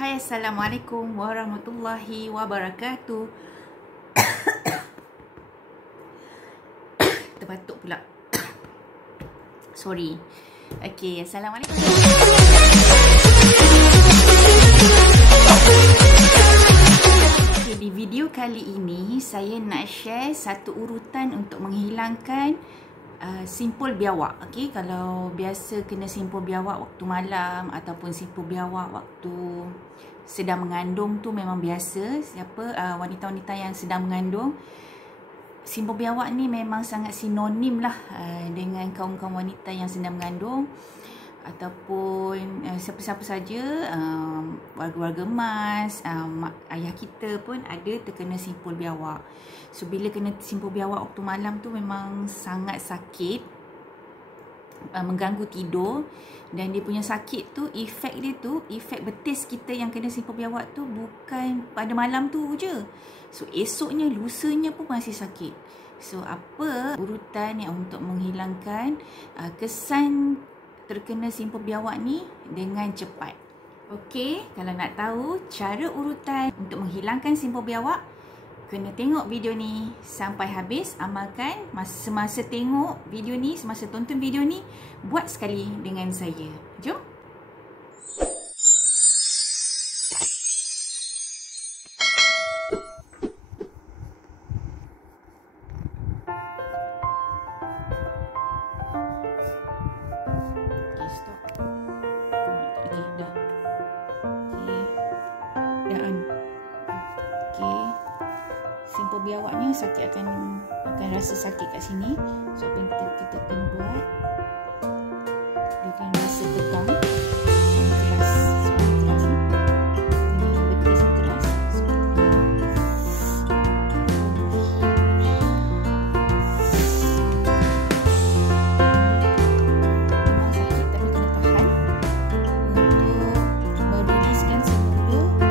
Hai, Assalamualaikum warahmatullahi wabarakatuh. Terbatuk pula. Sorry. Okay, Assalamualaikum. Okay, di video kali ini saya nak share satu urutan untuk menghilangkan simpul biawak. Okey, kalau biasa kena simpul biawak waktu malam ataupun simpul biawak waktu sedang mengandung tu memang biasa. Wanita-wanita yang sedang mengandung, simpul biawak ni memang sangat sinonim lah dengan kaum-kaum wanita yang sedang mengandung ataupun siapa-siapa saja, warga-warga emas, ayah kita pun ada terkena simpul biawak. So bila kena simpul biawak waktu malam tu memang sangat sakit, mengganggu tidur, dan dia punya sakit tu, efek dia tu, efek betis kita yang kena simpul biawak tu bukan pada malam tu je. So esoknya, lusanya pun masih sakit. So apa urutan yang untuk menghilangkan kesan terkena simpul biawak ni dengan cepat? Okey, kalau nak tahu cara urutan untuk menghilangkan simpul biawak, kena tengok video ni sampai habis. Amalkan semasa tengok video ni, semasa tonton video ni, buat sekali dengan saya. Jom. Simpul biawaknya sakit akan rasa sakit kat sini. So apa yang kita akan buat, dia akan rasa tegang dan keras. Betis keras. Memang sakit tapi kena tahan untuk meriliskan seluruh otot.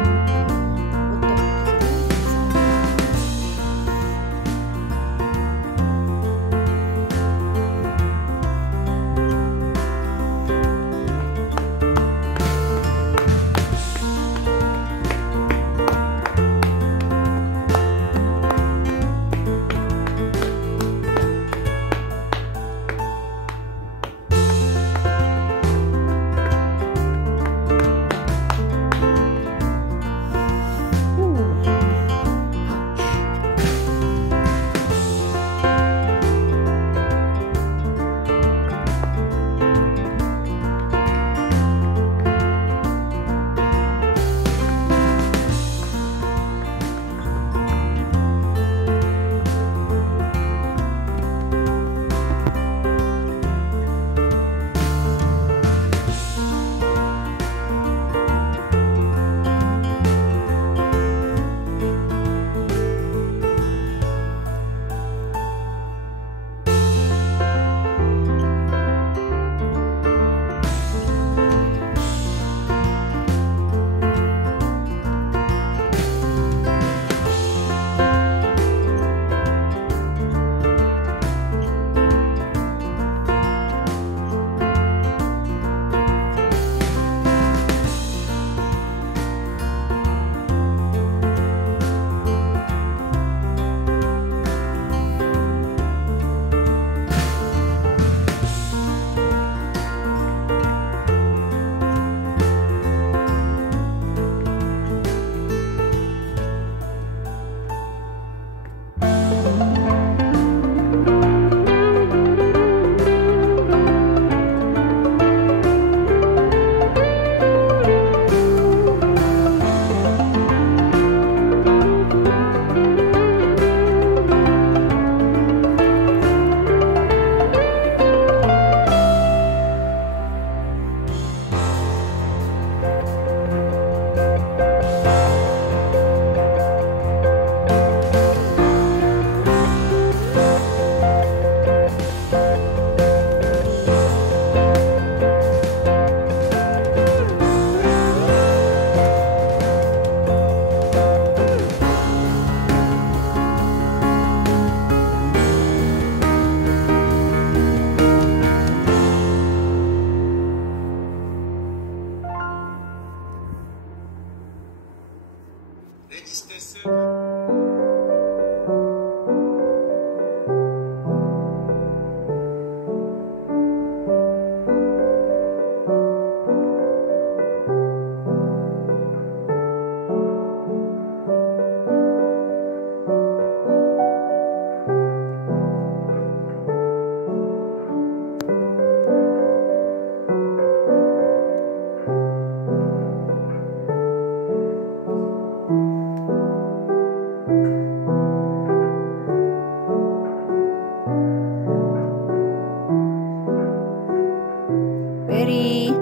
Berry.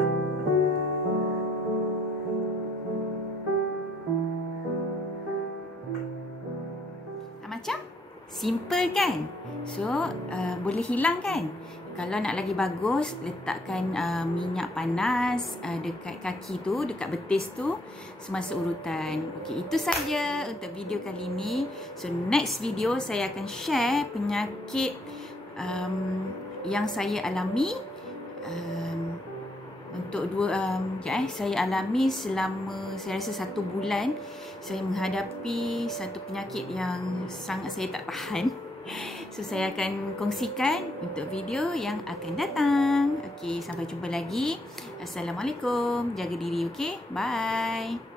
Macam simple kan? So boleh hilang kan? Kalau nak lagi bagus, letakkan minyak panas dekat kaki tu, dekat betis tu semasa urutan. Okey, itu saja untuk video kali ini. So next video saya akan share penyakit yang saya alami. Saya alami selama saya rasa 1 bulan. Saya menghadapi satu penyakit yang sangat saya tak tahan. So saya akan kongsikan untuk video yang akan datang. Okey, sampai jumpa lagi. Assalamualaikum. Jaga diri, okey? Bye.